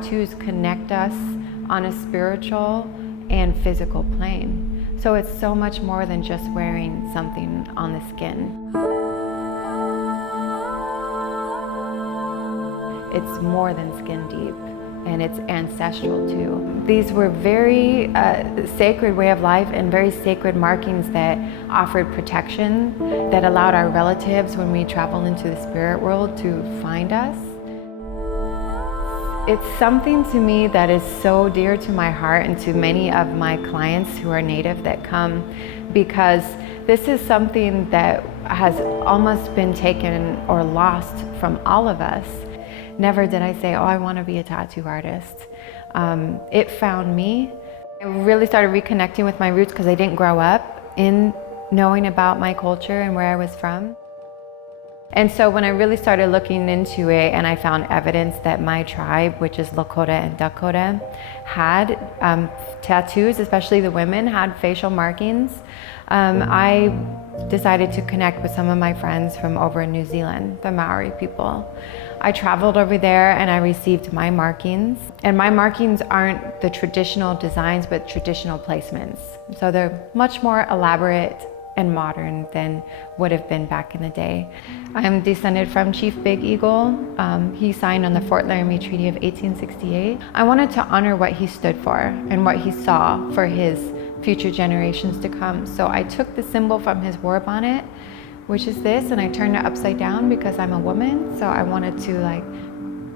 tattoos connect us on a spiritual and physical plane. So it's so much more than just wearing something on the skin. It's more than skin deep, and it's ancestral too. These were very sacred way of life and very sacred markings that offered protection, that allowed our relatives when we travel into the spirit world to find us. It's something to me that is so dear to my heart and to many of my clients who are Native that come, because this is something that has almost been taken or lost from all of us. Never did I say, oh, I want to be a tattoo artist. It found me. I really started reconnecting with my roots because I didn't grow up in knowing about my culture and where I was from. And so when I really started looking into it and I found evidence that my tribe, which is Lakota and Dakota, had tattoos, especially the women, had facial markings, I decided to connect with some of my friends from over in New Zealand, the Maori people. I traveled over there and I received my markings. And my markings aren't the traditional designs, but traditional placements. So they're much more elaborate and modern than would have been back in the day. I'm descended from Chief Big Eagle. He signed on the Fort Laramie Treaty of 1868. I wanted to honor what he stood for and what he saw for his future generations to come. So I took the symbol from his war bonnet, which is this, and I turned it upside down because I'm a woman. So I wanted to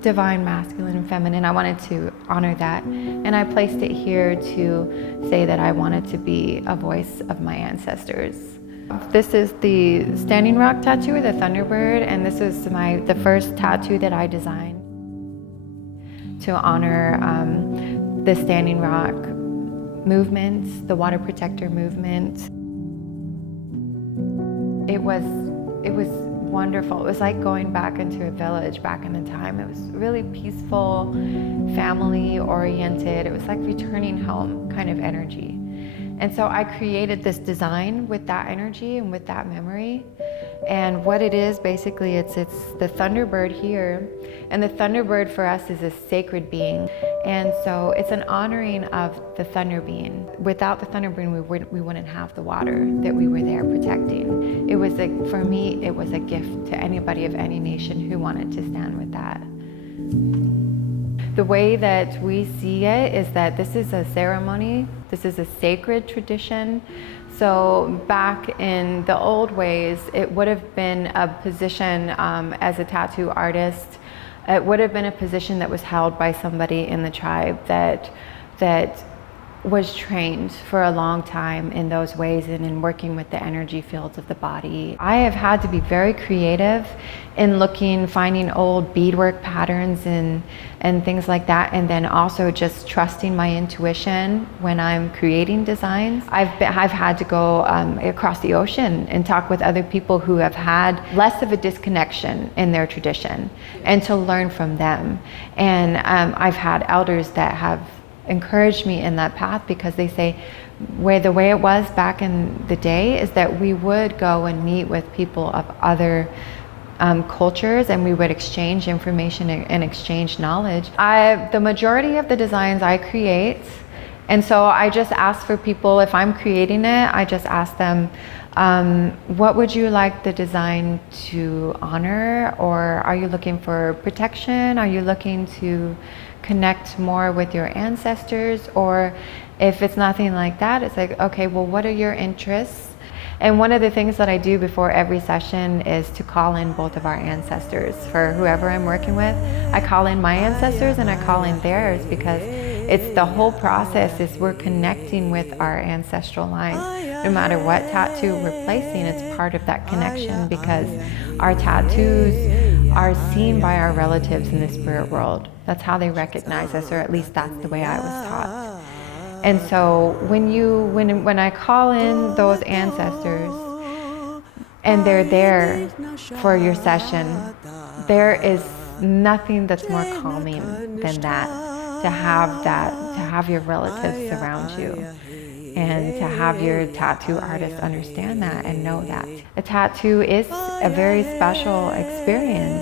divine masculine and feminine. I wanted to honor that. And I placed it here to say that I wanted to be a voice of my ancestors. This is the Standing Rock tattoo, the Thunderbird, and this is the first tattoo that I designed to honor the Standing Rock movement, the water protector movement. It was wonderful. It was like going back into a village back in the time. It was really peaceful, family oriented. It was like returning home kind of energy. And so I created this design with that energy and with that memory. And what it is, basically, it's the Thunderbird here. And the Thunderbird for us is a sacred being. And so it's an honoring of the Thunder being. Without the Thunder being, we wouldn't have the water that we were there protecting. For me, it was a gift to anybody of any nation who wanted to stand with that. The way that we see it is that this is a ceremony, this is a sacred tradition. So back in the old ways, it would have been a position as a tattoo artist. It would have been a position that was held by somebody in the tribe that was trained for a long time in those ways and in working with the energy fields of the body. I have had to be very creative in finding old beadwork patterns and things like that, and then also just trusting my intuition when I'm creating designs. I've had to go across the ocean and talk with other people who have had less of a disconnection in their tradition and to learn from them. And I've had elders that have encouraged me in that path, because they say the way it was back in the day is that we would go and meet with people of other cultures, and we would exchange information and exchange knowledge. The majority of the designs I create, and so I just ask for people, if I'm creating it, I just ask them, what would you like the design to honor? Or are you looking for protection? Are you looking to connect more with your ancestors? Or if it's nothing like that, it's like, okay, well, what are your interests? And one of the things that I do before every session is to call in both of our ancestors. For whoever I'm working with, I call in my ancestors and I call in theirs, because it's the whole process is we're connecting with our ancestral lines. No matter what tattoo we're placing, it's part of that connection, because our tattoos are seen by our relatives in the spirit world. That's how they recognize us, or at least that's the way I was taught. And so when I call in those ancestors and they're there for your session, there is nothing that's more calming than that, to have your relatives surround you, and to have your tattoo artist understand that and know that. A tattoo is a very special experience.